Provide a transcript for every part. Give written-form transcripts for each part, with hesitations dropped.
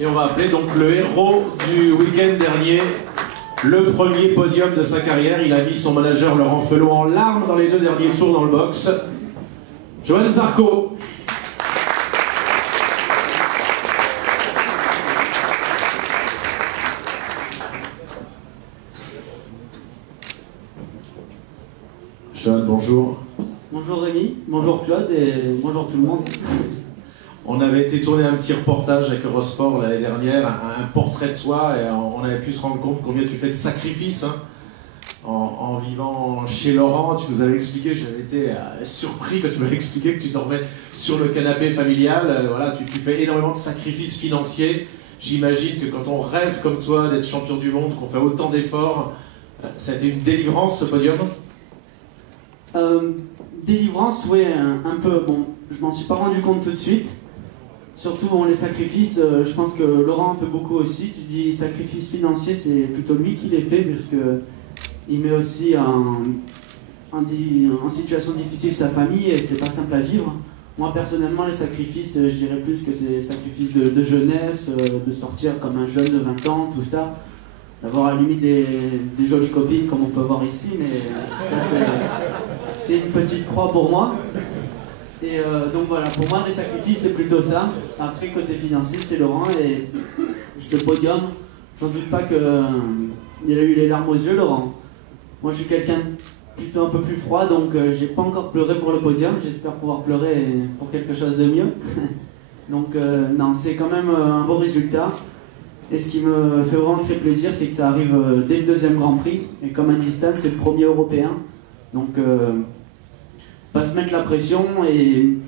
Et on va appeler donc le héros du week-end dernier, le premier podium de sa carrière. Il a mis son manager Laurent Felot en larmes dans les 2 derniers tours dans le box. Johan Zarco. Johan, bonjour. Bonjour Rémi, bonjour Claude et bonjour tout le monde. On avait été tourner un petit reportage avec Eurosport l'année dernière, un portrait de toi, et on avait pu se rendre compte combien tu fais de sacrifices en vivant chez Laurent. Tu nous avais expliqué, j'avais été surpris quand tu m'avais expliqué que tu dormais sur le canapé familial. Voilà, tu fais énormément de sacrifices financiers. J'imagine que quand on rêve comme toi d'être champion du monde, qu'on fait autant d'efforts, ça a été une délivrance ce podium? Délivrance, oui, un peu. Bon, je m'en suis pas rendu compte tout de suite. Surtout bon, les sacrifices, je pense que Laurent en fait beaucoup aussi. Tu dis sacrifices financiers, c'est plutôt lui qui les fait, puisque il met aussi en situation difficile sa famille et c'est pas simple à vivre. Moi personnellement, les sacrifices, je dirais plus que c'est sacrifices de jeunesse, de sortir comme un jeune de 20 ans, tout ça. D'avoir à la limite des jolies copines comme on peut voir ici, mais ça c'est une petite croix pour moi. Et donc voilà, pour moi les sacrifices c'est plutôt ça. Après côté financier c'est Laurent et ce podium, j'en doute pas qu'il a eu les larmes aux yeux Laurent. Moi je suis quelqu'un plutôt un peu plus froid donc j'ai pas encore pleuré pour le podium, j'espère pouvoir pleurer pour quelque chose de mieux. Donc non, c'est quand même un beau résultat. Et ce qui me fait vraiment très plaisir, c'est que ça arrive dès le 2e Grand Prix. Et comme un distance, c'est le premier européen. Donc, pas se mettre la pression. Et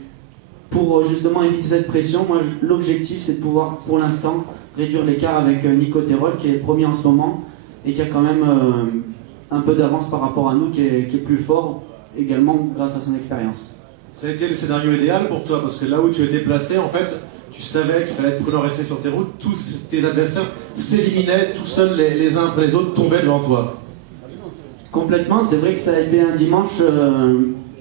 pour justement éviter cette pression, moi, l'objectif, c'est de pouvoir, pour l'instant, réduire l'écart avec Nico Terol, qui est premier en ce moment. Et qui a quand même un peu d'avance par rapport à nous, qui est plus fort, également grâce à son expérience. Ça a été le scénario idéal pour toi, parce que là où tu étais placé, en fait, tu savais qu'il fallait être prudent, rester sur tes routes, tous tes adversaires s'éliminaient, tout seuls les uns après les autres tombaient devant toi. Complètement, c'est vrai que ça a été un dimanche,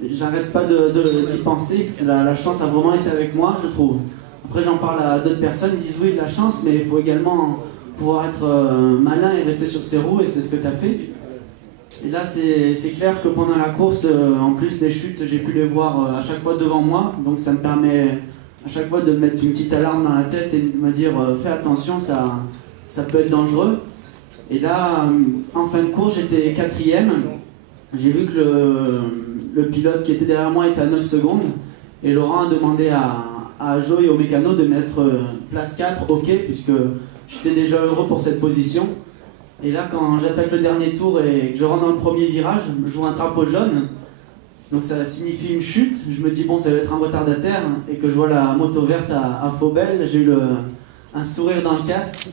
j'arrête pas d'y penser, la chance a vraiment été avec moi, je trouve. Après j'en parle à d'autres personnes, ils disent oui de la chance, mais il faut également pouvoir être malin et rester sur ses roues, et c'est ce que tu as fait. Et là c'est clair que pendant la course, en plus les chutes, j'ai pu les voir à chaque fois devant moi, donc ça me permet à chaque fois de mettre une petite alarme dans la tête et de me dire fais attention, ça peut être dangereux. Et là, en fin de course, j'étais 4e. J'ai vu que le pilote qui était derrière moi était à 9 secondes. Et Laurent a demandé à Jo et au mécano de mettre place 4, ok, puisque j'étais déjà heureux pour cette position. Et là, quand j'attaque le dernier tour et que je rentre dans le premier virage, je vois un drapeau jaune. Donc ça signifie une chute, je me dis bon ça va être un retardataire et que je vois la moto verte à Faubel, j'ai eu un sourire dans le casque.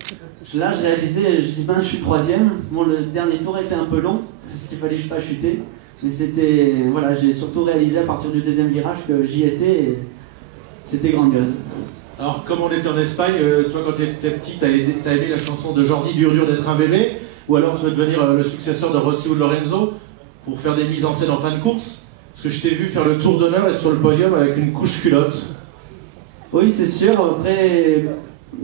Là je réalisais, je dis ben je suis 3e, bon le dernier tour était un peu long parce qu'il fallait pas chuter. Mais c'était, voilà, j'ai surtout réalisé à partir du 2e virage que j'y étais et c'était grandiose. Alors comme on était en Espagne, toi quand tu étais petit, t'as aimé la chanson de Jordi Dur Dur d'être un bébé? Ou alors tu veux devenir le successeur de Rossi ou de Lorenzo pour faire des mises en scène en fin de course? Parce que je t'ai vu faire le tour d'honneur et sur le podium avec une couche culotte. Oui, c'est sûr. Après,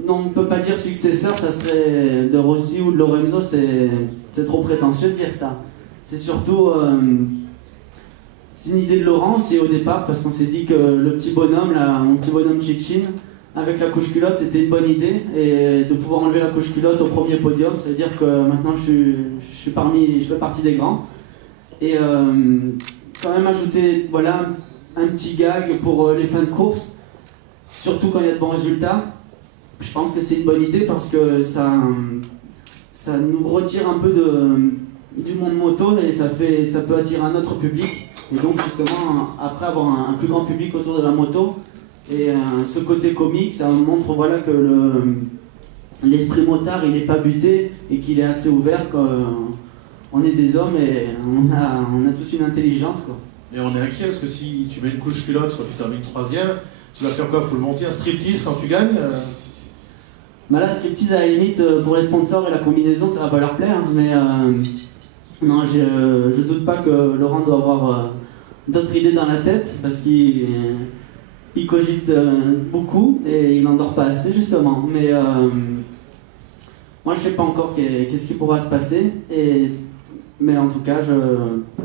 non, on ne peut pas dire successeur, ça serait de Rossi ou de Lorenzo, c'est trop prétentieux de dire ça. C'est surtout... c'est une idée de Laurent aussi au départ, parce qu'on s'est dit que le petit bonhomme, là, mon petit bonhomme Chichin, avec la couche culotte, c'était une bonne idée. Et de pouvoir enlever la couche culotte au premier podium, ça veut dire que maintenant je fais partie des grands. Et... quand même ajouter voilà, un petit gag pour les fins de course, surtout quand il y a de bons résultats. Je pense que c'est une bonne idée parce que ça nous retire un peu du monde moto et ça peut attirer un autre public. Et donc justement, après avoir un plus grand public autour de la moto, et ce côté comique, ça montre voilà, que l'esprit motard il n'est pas buté et qu'il est assez ouvert. On est des hommes et on a tous une intelligence quoi. Et on est inquiet parce que si tu mets une couche culotte quand tu termines 3e, tu vas faire quoi? Faut le monter un striptease quand tu gagnes? Bah là, striptease à la limite pour les sponsors et la combinaison ça va pas leur plaire, mais non, je doute pas que Laurent doit avoir d'autres idées dans la tête parce qu'il il cogite beaucoup et il n'endort pas assez justement. Mais moi je sais pas encore qu'est-ce qui pourra se passer, mais en tout cas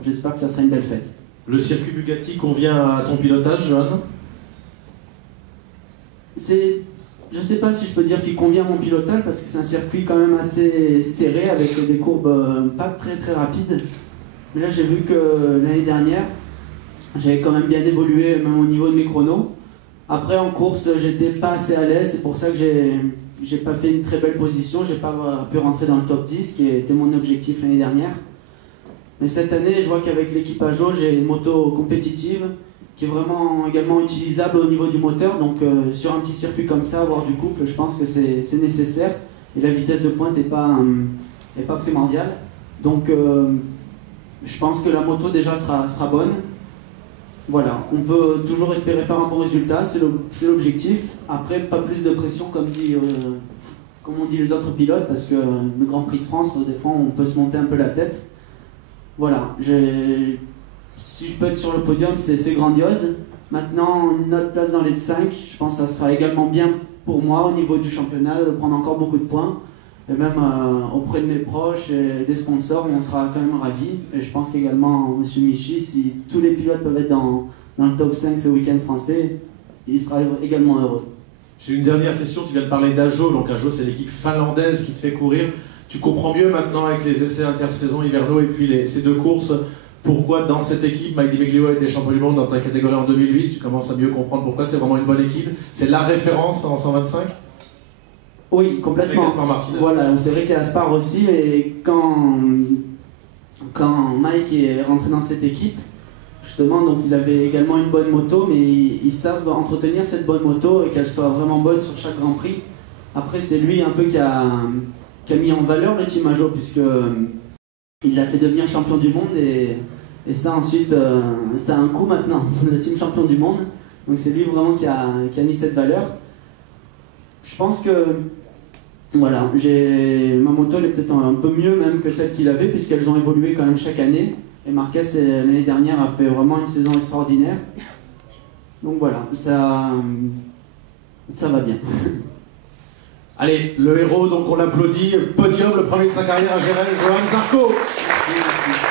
j'espère que ça sera une belle fête. Le circuit Bugatti convient à ton pilotage, Johan? Je sais pas si je peux dire qu'il convient à mon pilotage parce que c'est un circuit quand même assez serré avec des courbes pas très très rapides. Mais là j'ai vu que l'année dernière j'avais quand même bien évolué même au niveau de mes chronos. Après en course j'étais pas assez à l'aise, c'est pour ça que j'ai pas fait une très belle position, j'ai pas pu rentrer dans le top 10 qui était mon objectif l'année dernière. Mais cette année je vois qu'avec l'équipe Pajot j'ai une moto compétitive qui est vraiment également utilisable au niveau du moteur, donc sur un petit circuit comme ça, avoir du couple, je pense que c'est nécessaire, et la vitesse de pointe n'est pas primordiale. Donc je pense que la moto déjà sera bonne. Voilà, on peut toujours espérer faire un bon résultat, c'est l'objectif. Après, pas plus de pression comme on dit les autres pilotes, parce que le Grand Prix de France, des fois on peut se monter un peu la tête. Voilà, si je peux être sur le podium, c'est grandiose. Maintenant, une autre place dans les 5, je pense que ça sera également bien pour moi au niveau du championnat, de prendre encore beaucoup de points. Et même auprès de mes proches et des sponsors, on sera quand même ravis. Et je pense qu'également, M. Michi, si tous les pilotes peuvent être dans le top 5 ce week-end français, il sera également heureux. J'ai une dernière question, tu viens de parler d'Ajo, donc Ajo c'est l'équipe finlandaise qui te fait courir. Tu comprends mieux maintenant avec les essais intersaison hivernaux et puis ces deux courses, pourquoi dans cette équipe, Mike Di Meglio a été champion du monde dans ta catégorie en 2008, tu commences à mieux comprendre pourquoi c'est vraiment une bonne équipe. C'est la référence en 125? Oui, complètement. Voilà, c'est vrai qu'il y a Aspar aussi, mais quand Mike est rentré dans cette équipe, justement, donc il avait également une bonne moto, mais ils savent entretenir cette bonne moto et qu'elle soit vraiment bonne sur chaque Grand Prix. Après, c'est lui un peu qui a mis en valeur le team Ajo, puisque il l'a fait devenir champion du monde, et ça ensuite, ça a un coût maintenant, le team champion du monde. Donc c'est lui vraiment qui a mis cette valeur. Je pense que voilà, ma moto elle est peut-être un peu mieux même que celle qu'il avait, puisqu'elles ont évolué quand même chaque année. Et Marquez l'année dernière a fait vraiment une saison extraordinaire. Donc voilà, ça va bien. Allez, le héros, donc on l'applaudit. Podium, le premier de sa carrière à Jerez, Johan Zarco. Merci.